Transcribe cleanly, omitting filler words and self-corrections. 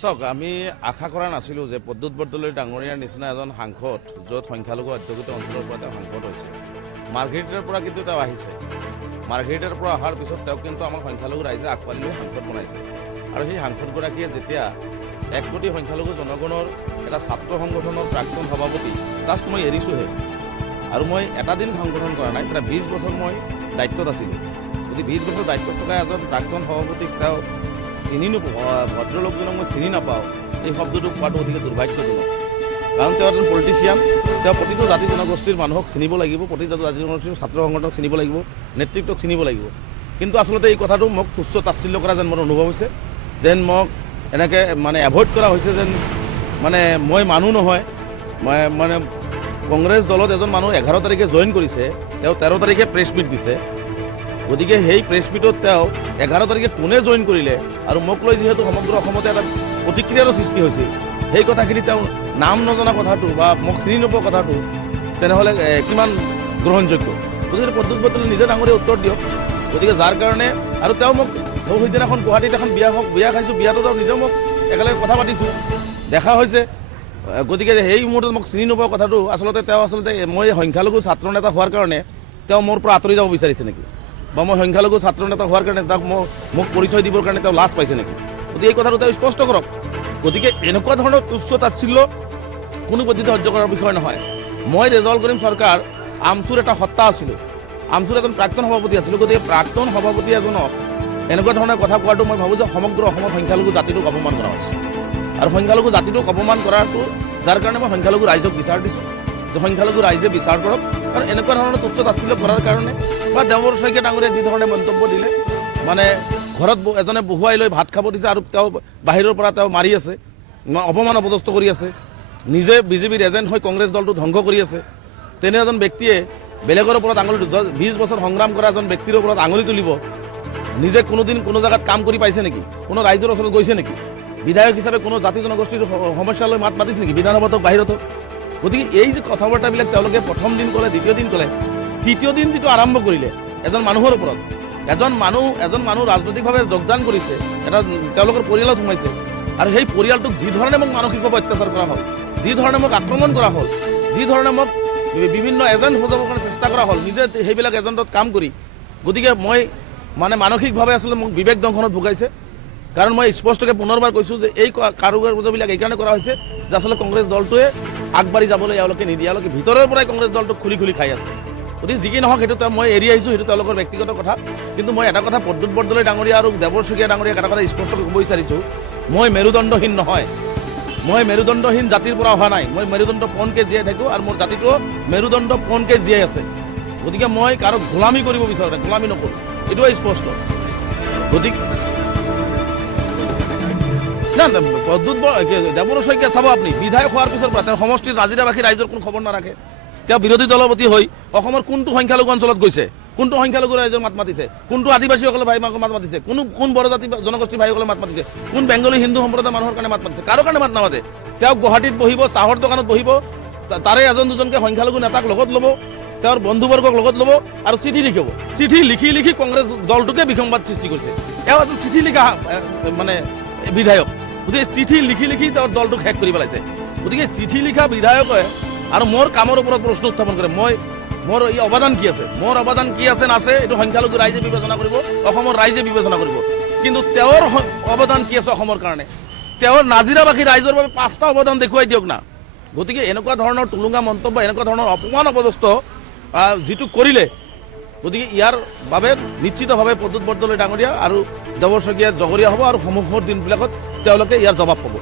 চাওক, আমি আশা কৰা নাছিলোঁ যে প্ৰদ্যুৎ বৰদলৈ ডাঙৰীয়াৰ নিচিনা এজন সাংসদ, য'ত সংখ্যালঘু অধ্যুষিত অঞ্চলৰ পৰা তেওঁ সাংসদ হৈছে। মাৰ্ঘেৰিটাৰ পৰা কিন্তু তেওঁ আহিছে। মাৰ্ঘেৰিটাৰ পৰা অহাৰ পিছত তেওঁক কিন্তু আমাৰ সংখ্যালঘু ৰাইজে আকোৱালি লৈ সাংসদ বনাইছে। আৰু সেই সাংসদগৰাকীয়ে যেতিয়া 1 কোটি সংখ্যালঘু জনগণৰ এটা ছাত্ৰ সংগঠনৰ প্ৰাক্তন সভাপতি, জাষ্ট মই এৰিছোঁহে, আৰু মই এটা দিন সংগঠন কৰা নাই, প্ৰায় 20 বছৰ মই দায়িত্বত আছিলোঁ। যদি 20 বছৰ দায়িত্বত থকা এজন প্ৰাক্তন সভাপতিক তেওঁ চিনি ভদ্ৰলোকজনক মই চিনি নাপাওঁ, এই শব্দটো কোৱাটো অতিকে দুৰ্ভাগ্যজনক। কাৰণ তেওঁ এজন পলিটিচিয়ান, তেওঁ প্ৰতিটো জাতি জনগোষ্ঠীৰ মানুহক চিনিব লাগিব, প্ৰতিটো জাতি জনগোষ্ঠীৰ ছাত্ৰ সংগঠনক চিনিব লাগিব, নেতৃত্বক চিনিব লাগিব। কিন্তু আচলতে এই কথাটো মোক তুচ্ছ তাচ্ছিল্য কৰা যেন মোৰ অনুভৱ হৈছে, যেন মোক এনেকৈ মানে এভইড কৰা হৈছে, যেন মানে মই মানুহ নহয়। মানে কংগ্ৰেছ দলত এজন মানুহ 11 তাৰিখে জইন কৰিছে, তেওঁ 13 তাৰিখে প্ৰেছ মিট দিছে। গতিকে সেই প্ৰেছ মিটত তেওঁ 11 তাৰিখে কোনে জইন কৰিলে আৰু মোক লৈ যিহেতু সমগ্ৰ অসমতে এটা প্ৰতিক্ৰিয়াৰো সৃষ্টি হৈছিল, সেই কথাখিনি তেওঁ নাম নজনা কথাটো বা মোক চিনি নোপোৱা কথাটো তেনেহ'লে কিমান গ্ৰহণযোগ্য? গতিকে প্ৰদ্যুৎ বৰদলৈ নিজে ডাঙৰীয়ে উত্তৰ দিয়ক। গতিকে যাৰ কাৰণে, আৰু তেওঁ মোক সেইদিনাখন গুৱাহাটীত এখন বিয়া খাইছোঁ, বিয়াটো তেওঁ নিজেও মোক একেলগে কথা পাতিছোঁ, দেখা হৈছে। গতিকে সেই মুহূৰ্তত মোক চিনি নোপোৱা কথাটো আচলতে মই সংখ্যালঘু ছাত্ৰ নেতা হোৱাৰ কাৰণে তেওঁ মোৰ পৰা আঁতৰি যাব বিচাৰিছে নেকি, বা মই সংখ্যালঘু ছাত্ৰ নেতা হোৱাৰ কাৰণে তেওঁক মোক পৰিচয় দিবৰ কাৰণে তেওঁ লাজ পাইছে নেকি? গতিকে এই কথাটো তেওঁ স্পষ্ট কৰক। গতিকে এনেকুৱা ধৰণৰ তুচ্ছ তাচ্ছিল্য কোনো পদ্ধতি সহ্য কৰাৰ বিষয় নহয়। মই ৰেজাউল কৰিম চৰকাৰ আমচুৰ এটা সত্তা আছিলোঁ, আমচুৰ এজন প্ৰাক্তন সভাপতি আছিলোঁ। গতিকে প্ৰাক্তন সভাপতি এজনক এনেকুৱা ধৰণৰ কথা কোৱাটো মই ভাবোঁ যে সমগ্ৰ অসমৰ সংখ্যালঘু জাতিটোক অপমান কৰা হৈছে। আৰু সংখ্যালঘু জাতিটোক অপমান কৰাটো, যাৰ কাৰণে মই সংখ্যালঘু ৰাইজক বিচাৰ দিছোঁ যে সংখ্যালঘু ৰাইজে বিচাৰ কৰক। আৰু এনেকুৱা ধৰণৰ তুচ্ছ তাচ্ছিল্য কৰাৰ কাৰণে বা দেৱৰ শইকীয়া ডাঙৰীয়াই যি ধৰণে মন্তব্য দিলে, মানে ঘৰত এজনে বহুৱাই লৈ ভাত খাব দিছে আৰু তেওঁ বাহিৰৰ পৰা তেওঁ মাৰি আছে, অপমান অপদস্থ কৰি আছে, নিজে বিজেপিৰ এজেণ্ট হৈ কংগ্ৰেছ দলটো ধ্বংস কৰি আছে। তেনে এজন ব্যক্তিয়ে বেলেগৰ ওপৰত আঙুলি, 20 বছৰ সংগ্ৰাম কৰা এজন ব্যক্তিৰ ওপৰত আঙুলি তুলিব, নিজে কোনোদিন কোনো জেগাত কাম কৰি পাইছে নেকি? কোনো ৰাইজৰ ওচৰত গৈছে নেকি? বিধায়ক হিচাপে কোনো জাতি জনগোষ্ঠীৰ সমস্যা লৈ মাত মাতিছে নেকি? বিধানসভাত বাহিৰত। গতিকে এই যে কথা বাৰ্তাবিলাক তেওঁলোকে প্ৰথম দিন ক'লে, দ্বিতীয় দিন ক'লে, তৃতীয় দিন যিটো আৰম্ভ কৰিলে এজন মানুহৰ ওপৰত, এজন মানুহ ৰাজনৈতিকভাৱে যোগদান কৰিছে, এটা তেওঁলোকৰ পৰিয়ালত সোমাইছে, আৰু সেই পৰিয়ালটোক যি ধৰণে মোক মানসিকভাৱে অত্যাচাৰ কৰা হ'ল, যি ধৰণে মোক আক্ৰমণ কৰা হ'ল, যি ধৰণে মোক বিভিন্ন এজেণ্ট সজাবৰ কাৰণে চেষ্টা কৰা হ'ল, নিজে সেইবিলাক এজেণ্টত কাম কৰি। গতিকে মই মানে মানসিকভাৱে আচলতে মোক বিবেক দংশনত ভুগাইছে। কাৰণ মই স্পষ্টকৈ পুনৰবাৰ কৈছোঁ যে এই কাৰুকাৰ্যবিলাক এইকাৰণে কৰা হৈছে যে আচলতে কংগ্ৰেছ দলটোৱে আগবাঢ়ি যাবলৈ এওঁলোকে নিদিয়ে, এওঁলোকে ভিতৰৰ পৰাই কংগ্ৰেছ দলটোক খুলি খাই আছে। গতিকে যি কি নহওক, সেইটো মই এৰি আহিছোঁ, সেইটো তেওঁলোকৰ ব্যক্তিগত কথা। কিন্তু মই এটা কথা প্ৰদ্যুৎ বৰদলৈ ডাঙৰীয়া আৰু দেৱৰ শইকীয়া ডাঙৰীয়াক এটা কথা স্পষ্টকৈ ক'ব বিচাৰিছোঁ, মই মেৰুদণ্ডহীন নহয়, মই মেৰুদণ্ডহীন জাতিৰ পৰা অহা নাই। মই মেৰুদণ্ড পোনকৈ জীয়াই থাকোঁ আৰু মোৰ জাতিটোও মেৰুদণ্ড পোনকৈ জীয়াই আছে। গতিকে মই কাৰো গোলামী কৰিব বিচাৰোঁ, গোলামী নকৰোঁ, এইটোৱে স্পষ্ট। গতিকে না প্ৰদ্যুৎ দেৱৰ শইকীয়া চাব, আপুনি বিধায়ক হোৱাৰ পিছৰ পৰা তেওঁ সমষ্টিৰ নাজিৰাবাসী ৰাইজৰ কোনো খবৰ নাৰাখে। তেওঁ বিৰোধী দলপতি হৈ অসমৰ কোনটো সংখ্যালঘু অঞ্চলত গৈছে, কোনটো সংখ্যালঘু ৰাইজৰ মাত মাতিছে, কোনটো আদিবাসীসকলে ভাই মাক মাত মাতিছে, কোন বড়ো জাতি জনগোষ্ঠীৰ ভাইসকলে মাত মাতিছে, কোন বেংগলী হিন্দু সম্প্ৰদায়ৰ মানুহৰ কাৰণে মাত মাতিছে, কাৰো কাৰণে মাত নামাতে। তেওঁ গুৱাহাটীত বহিব, চাহৰ দোকানত বহিব, তাৰে এজন দুজনকৈ সংখ্যালঘু নেতাক লগত ল'ব, তেওঁৰ বন্ধুবৰ্গক লগত ল'ব আৰু চিঠি লিখিব। চিঠি লিখি কংগ্ৰেছ দলটোকে বিসংবাদ সৃষ্টি কৰিছে। এওঁ এজন চিঠি লিখা মানে বিধায়ক, গতিকে চিঠি লিখি তেওঁৰ দলটোক শেষ কৰি পেলাইছে। গতিকে চিঠি লিখা বিধায়কে আৰু মোৰ কামৰ ওপৰত প্ৰশ্ন উত্থাপন কৰে, মোৰ এই অৱদান কি আছে, মোৰ অৱদান কি আছে নাছে এইটো সংখ্যালঘু ৰাইজে বিবেচনা কৰিব, অসমৰ ৰাইজে বিবেচনা কৰিব। কিন্তু তেওঁৰ অৱদান কি আছে অসমৰ কাৰণে, তেওঁৰ নাজিৰাবাসী ৰাইজৰ বাবে 5টা অৱদান দেখুৱাই দিয়ক না। গতিকে এনেকুৱা ধৰণৰ টুলুঙা মন্তব্য, এনেকুৱা ধৰণৰ অপমান অপদস্থ যিটো কৰিলে, গতিকে ইয়াৰ বাবে নিশ্চিতভাৱে প্ৰদ্যুৎ বৰদলৈ ডাঙৰীয়া আৰু দেৱৰ শইকীয়া জগৰীয়া হ'ব আৰু সন্মুখৰ দিনবিলাকত তেওঁলোকে ইয়াৰ জবাব পাব।